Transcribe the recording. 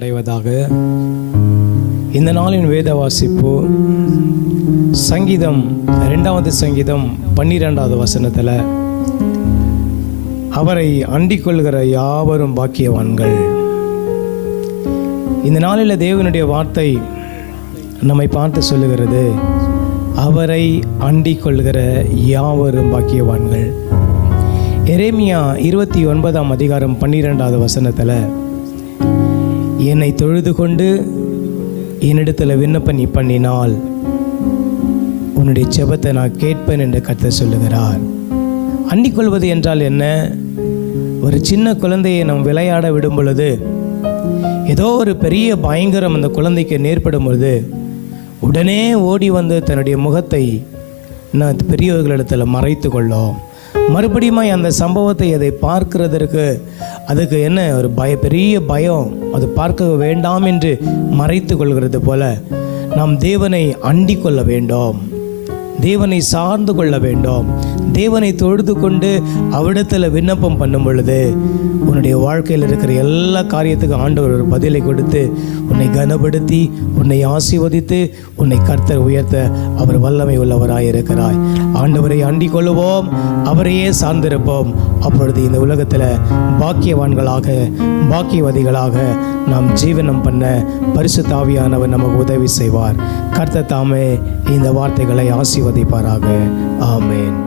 அடைவதாக. இந்த நாளின் வேத வாசிப்பு சங்கீதம் 2வது சங்கீதம் 12வது வசனத்தில், அவரை அண்டிக் கொள்கிற யாவரும் பாக்கியவான்கள். இந்த நாளில் தேவனுடைய வார்த்தை நம்மை பார்த்து சொல்லுகிறது, அவரை அண்டிக் கொள்கிற யாவரும் பாக்கியவான்கள். எரேமியா 29ஆம் அதிகாரம் 12வது வசனத்தில், என்னை தொழுது கொண்டு என்னிடத்தில் விண்ணப்பம் நீ பண்ணினால் உன்னுடைய ஜெபத்தை நான் கேட்பேன் என்று கர்த்தர் சொல்லுகிறார். அண்டிக் கொள்வது என்றால் என்ன? ஒரு சின்ன குழந்தையை நாம் விளையாட விடும் பொழுது ஏதோ ஒரு பெரிய பயங்கரம் அந்த குழந்தைக்கு நேர்படும் பொழுது உடனே ஓடி வந்து தன்னுடைய முகத்தை நான் பெரியவர்களிடத்தில் மறைத்து கொள்ளும். மறுபடியும் அந்த சம்பவத்தை அதை பார்க்கிறதற்கு அதுக்கு என்ன ஒரு பெரிய பயம், அது பார்க்க வேண்டாம் என்று மறைத்து கொள்கிறது போல நாம் தேவனை அண்டிக் கொள்ள வேண்டும், தேவனை சார்ந்து கொள்ள வேண்டும். தேவனை தொழுது கொண்டு அவ்விடத்தில் விண்ணப்பம் பண்ணும் பொழுது உன்னுடைய வாழ்க்கையில் இருக்கிற எல்லா காரியத்துக்கும் ஆண்டவர் ஒரு பதிலை கொடுத்து உன்னை கனப்படுத்தி உன்னை ஆசீர்வதித்து உன்னை கர்த்தர் உயர்த்த அவர் வல்லமை உள்ளவராய் இருக்கிறாய். ஆண்டவரை அண்டிக் கொள்ளுவோம், அவரையே சார்ந்திருப்போம். அப்பொழுது இந்த உலகத்தில் பாக்கியவான்களாக பாக்கியவதிகளாக நாம் ஜீவனம் பண்ண பரிசுத்த ஆவியானவர் நமக்கு உதவி செய்வார். கர்த்தர் தாமே இந்த வார்த்தைகளை ஆசீர்வதிப்பாராக. ஆமென்.